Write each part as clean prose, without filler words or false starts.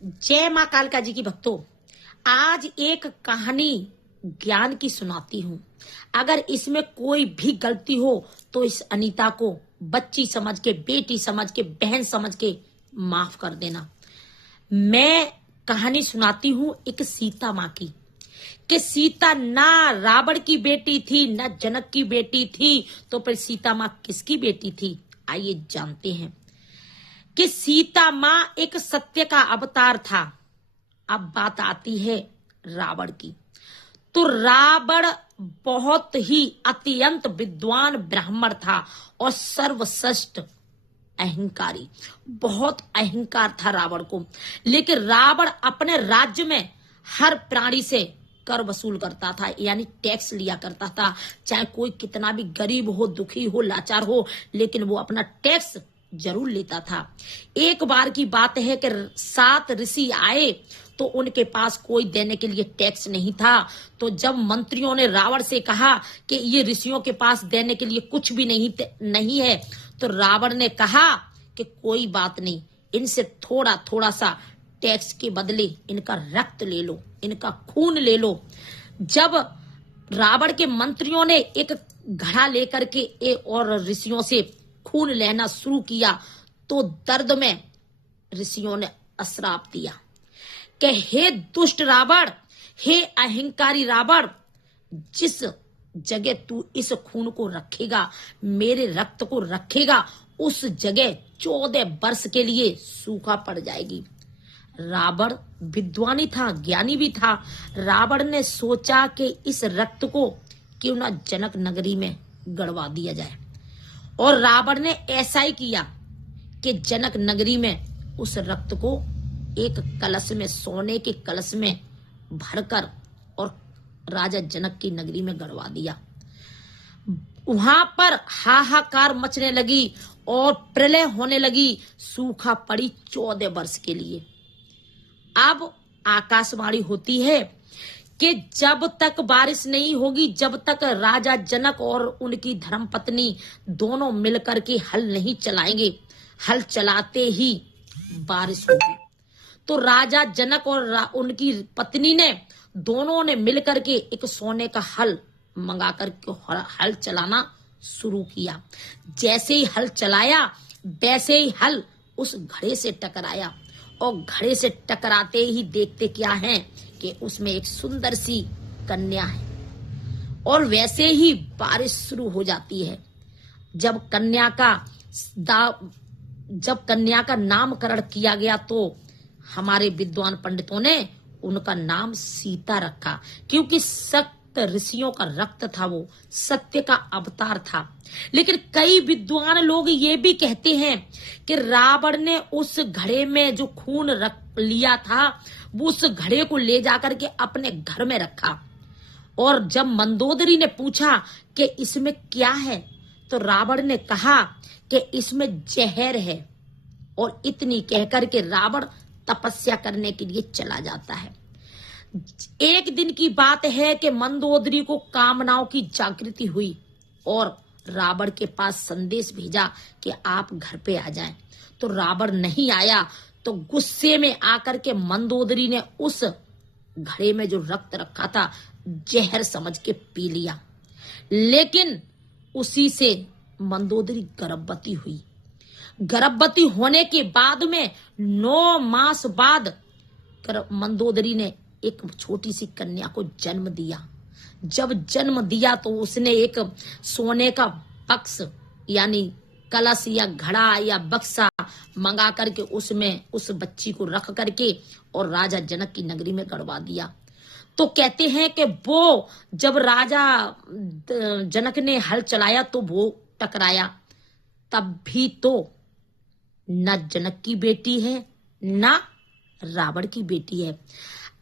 जय माँ कालका जी की भक्तों, आज एक कहानी ज्ञान की सुनाती हूँ। अगर इसमें कोई भी गलती हो तो इस अनीता को बच्ची समझ के, बेटी समझ के, बहन समझ के माफ कर देना। मैं कहानी सुनाती हूँ एक सीता माँ की, कि सीता ना रावण की बेटी थी ना जनक की बेटी थी, तो फिर सीता माँ किसकी बेटी थी? आइए जानते हैं कि सीता माँ एक सत्य का अवतार था। अब बात आती है रावण की। तो रावण बहुत ही अत्यंत विद्वान ब्राह्मण था और सर्वश्रेष्ठ अहंकारी, बहुत अहंकार था रावण को। लेकिन रावण अपने राज्य में हर प्राणी से कर वसूल करता था, यानी टैक्स लिया करता था। चाहे कोई कितना भी गरीब हो, दुखी हो, लाचार हो, लेकिन वो अपना टैक्स जरूर लेता था। एक बार की बात है कि 7 ऋषि आए तो उनके पास कोई देने के लिए टैक्स नहीं था। तो जब मंत्रियों ने रावण से कहा कि ये ऋषियों के पास देने के लिए कुछ भी नहीं है, तो रावण ने कहा कि कोई बात नहीं, इनसे थोड़ा थोड़ा सा टैक्स के बदले इनका रक्त ले लो, इनका खून ले लो। जब रावण के मंत्रियों ने एक घड़ा लेकर के और ऋषियों से खून लेना शुरू किया, तो दर्द में ऋषियों ने अश्राप दिया कि हे दुष्ट रावण, हे अहंकारी रावण, जिस जगह तू इस खून को रखेगा, मेरे रक्त को रखेगा, उस जगह 14 वर्ष के लिए सूखा पड़ जाएगी। रावण विद्वानी था, ज्ञानी भी था। रावण ने सोचा कि इस रक्त को क्यों ना जनक नगरी में गड़वा दिया जाए, और रावण ने ऐसा ही किया कि जनक नगरी में उस रक्त को एक कलश में, सोने के कलश में भरकर और राजा जनक की नगरी में गड़वा दिया। वहां पर हाहाकार मचने लगी और प्रलय होने लगी, सूखा पड़ी 14 वर्ष के लिए। अब आकाशवाणी होती है कि जब तक बारिश नहीं होगी, जब तक राजा जनक और उनकी धर्मपत्नी दोनों मिलकर के हल नहीं चलाएंगे, हल चलाते ही बारिश होगी। तो राजा जनक और उनकी पत्नी ने दोनों ने मिलकर के एक सोने का हल मंगा करके हल चलाना शुरू किया। जैसे ही हल चलाया, वैसे ही हल उस घड़े से टकराया, और घड़े से टकराते ही देखते क्या है कि उसमें एक सुंदर सी कन्या है, और वैसे ही बारिश शुरू हो जाती है। जब कन्या का नामकरण किया गया, तो हमारे विद्वान पंडितों ने उनका नाम सीता रखा, क्योंकि सप्त ऋषियों का रक्त था, वो सत्य का अवतार था। लेकिन कई विद्वान लोग ये भी कहते हैं कि रावण ने उस घड़े में जो खून रख लिया था, वो उस घड़े को ले जाकर के अपने घर में रखा, और जब मंदोदरी ने पूछा कि इसमें क्या है, तो रावण ने कहा कि इसमें जहर है, और इतनी कहकर के रावण तपस्या करने के लिए चला जाता है। एक दिन की बात है कि मंदोदरी को कामनाओं की जागृति हुई और रावण के पास संदेश भेजा कि आप घर पे आ जाएं। तो रावण नहीं आया, तो गुस्से में आकर के मंदोदरी ने उस घड़े में जो रक्त रखा था जहर समझ के पी लिया। लेकिन उसी से मंदोदरी गर्भवती हुई। गर्भवती होने के बाद में 9 मास बाद मंदोदरी ने एक छोटी सी कन्या को जन्म दिया। जब जन्म दिया तो उसने एक सोने का बक्स, यानी कलश या घड़ा या बक्सा मंगा करके उसमें उस बच्ची को रख करके और राजा जनक की नगरी में गड़वा दिया। तो कहते हैं कि वो जब राजा जनक ने हल चलाया तो वो टकराया, तब भी तो न जनक की बेटी है न रावण की बेटी है।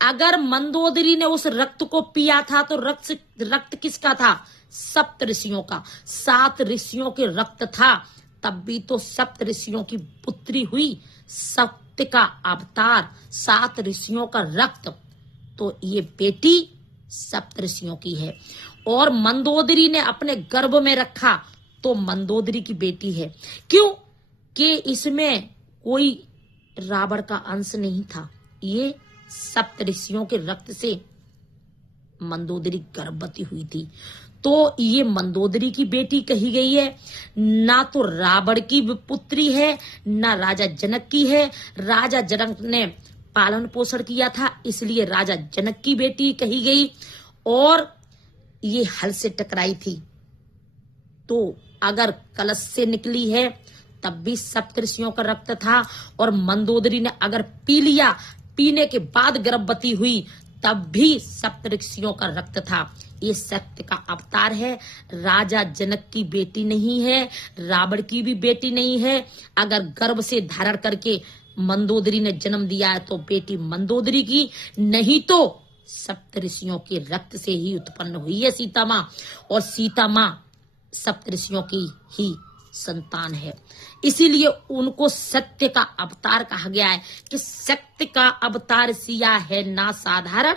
अगर मंदोदरी ने उस रक्त को पिया था तो रक्त किसका था? सप्त ऋषियों का। 7 ऋषियों के रक्त था, तब भी तो सप्त ऋषियों की पुत्री हुई, सत्य का अवतार, 7 ऋषियों का रक्त, तो ये बेटी सप्त ऋषियों की है। और मंदोदरी ने अपने गर्भ में रखा तो मंदोदरी की बेटी है। क्यों? कि इसमें कोई रावण का अंश नहीं था, ये सप्तऋषियों के रक्त से मंदोदरी गर्भवती हुई थी। तो ये मंदोदरी की बेटी कही गई है, ना तो रावण की पुत्री है, ना राजा जनक की है। राजा जनक ने पालन पोषण किया था, इसलिए राजा जनक की बेटी कही गई। और ये हल से टकराई थी, तो अगर कलश से निकली है तब भी सप्तऋषियों का रक्त था, और मंदोदरी ने अगर पी लिया, पीने के बाद गर्भवती हुई, तब भी सप्तऋषियों का रक्त था। ये सत्य का अवतार है, राजा जनक की बेटी नहीं है, रावण की भी बेटी नहीं है। अगर गर्भ से धारण करके मंदोदरी ने जन्म दिया है तो बेटी मंदोदरी की, नहीं तो सप्तऋषियों के रक्त से ही उत्पन्न हुई है सीता माँ, और सीता माँ सप्तऋषियों की ही संतान है। इसीलिए उनको सत्य का अवतार कहा गया है कि सत्य का अवतार सिया है ना साधारण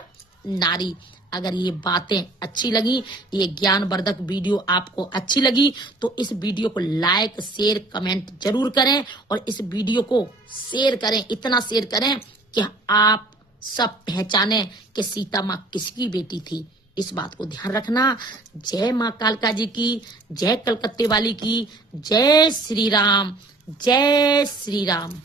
नारी। अगर ये बातें अच्छी लगी, ये ज्ञानवर्धक वीडियो आपको अच्छी लगी, तो इस वीडियो को लाइक शेयर कमेंट जरूर करें, और इस वीडियो को शेयर करें, इतना शेयर करें कि आप सब पहचाने कि सीता माँ किसकी बेटी थी। इस बात को ध्यान रखना। जय माँ कालका जी की, जय कलकत्ते वाली की, जय श्री राम, जय श्री राम।